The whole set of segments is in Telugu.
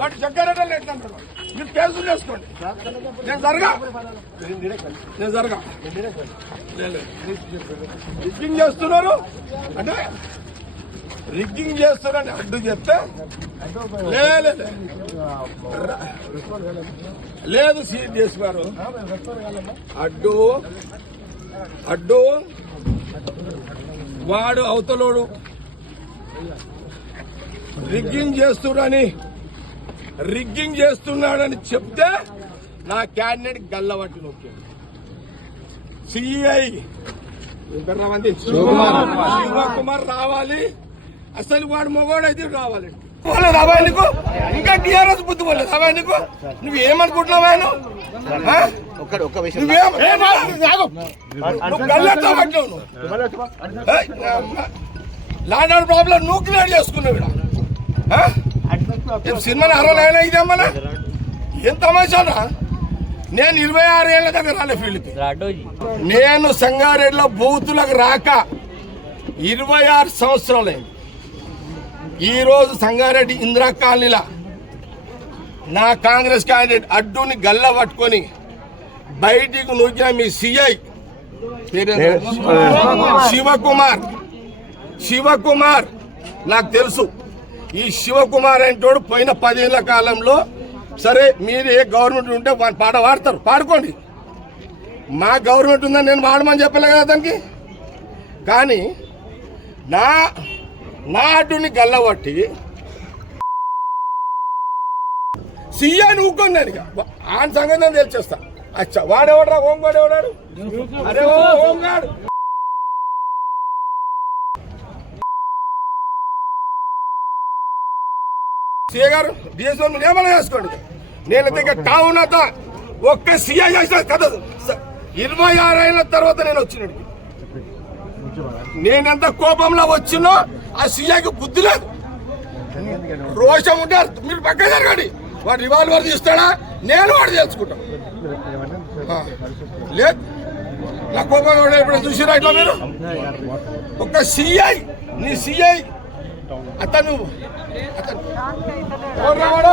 వాటి జగ్గారెడ్డి ఎట్లంటారు మీరు కేసులు చేసుకోండి. నేను జరగా రిగ్గింగ్ చేస్తున్నారు అంటే రిగ్గింగ్ చేస్తున్నారని అడ్డు చెప్తే లేదు సీరియస్ గారు అడ్డు వాడు అవతలోడు రిగ్గింగ్ చేస్తున్నాడని చెప్తే నా క్యాండిడేట్ గల్లబట్టి నొక్కింది. సిఐ శివకుమార్ రావాలి. అసలు వాడు మొగోడైతే రావాలి. రావాలి నీకు ఇంకా టీఆర్ఎస్ బుద్ధి పోలేదు. రావాలి నీకు నువ్వేమనుకుంటున్నావా? ల్యాండ్ ఆర్డర్ ప్రాబ్లం నువ్వు క్లియర్ చేసుకున్నావు. సినిమాని అరవైనా ఇదేమన్నా ఏం తమాషానా? నేను 26 ఏళ్ల దగ్గర రాలే ఫీల్డ్కి. నేను సంగారెడ్డిలో బూతులకు రాక 26 సంవత్సరాలైంది. ఈరోజు సంగారెడ్డి ఇందిరా కాలనీలా నా కాంగ్రెస్ క్యాండిడేట్ అడ్డుని గల్ల పట్టుకొని బయటికి నూకిన మీ సిఐ శివకుమార్ నాకు తెలుసు. ఈ శివకుమార్ అంటోడు పోయిన 10 ఏళ్ల కాలంలో సరే మీరు ఏ గవర్నమెంట్ ఉంటే పాట పాడతారు, పాడుకోండి. మా గవర్నమెంట్ ఉందని నేను పాడమని చెప్పలే కదా దానికి. కానీ నా అడ్డుని గల్లబట్టి సీఐని ఊక్కొని ఆయన సంగతి నేను తెలిచేస్తా. అచ్చా వాడేవాడరా హోంగాడు ఎవడాడు? అరే హోంగాడు సీఏ గారు డిఎస్ఓ ఏమైనా చేసుకోండి. నేను దగ్గర టౌన్ అంతా ఒక్క సీఐ చేసిన కదా. 26 ఏళ్ళ తర్వాత నేను వచ్చినాడు. నేనెంత కోపంలో వచ్చినో ఆ సీఐకి బుద్ధి లేదు, రోషం ఉంటే మీరు పక్క జరగండి. వాడు రివాల్వర్ తీస్తాడా నేను వాడు తెలుసుకుంటాను. లేదు నా కోపం ఇప్పుడు చూసిరా ఇట్లా మీరు ఒక్క సిఐ నీ సిఐ అతను రావాడు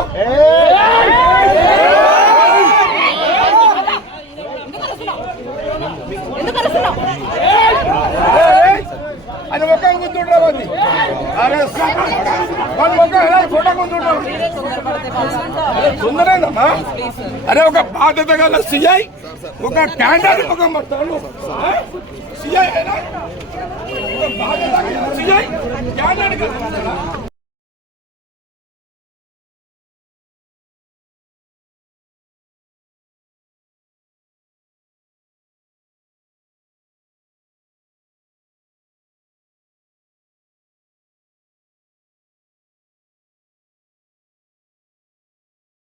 అని ఒక గుంతుండేది. అరే ఫోటో గుంతుండేదమ్మా. అరే ఒక బాధ్యత గల సిఐ ఒక క్యాండిడేట్ ఒక సిఐ క్యాండిడేట్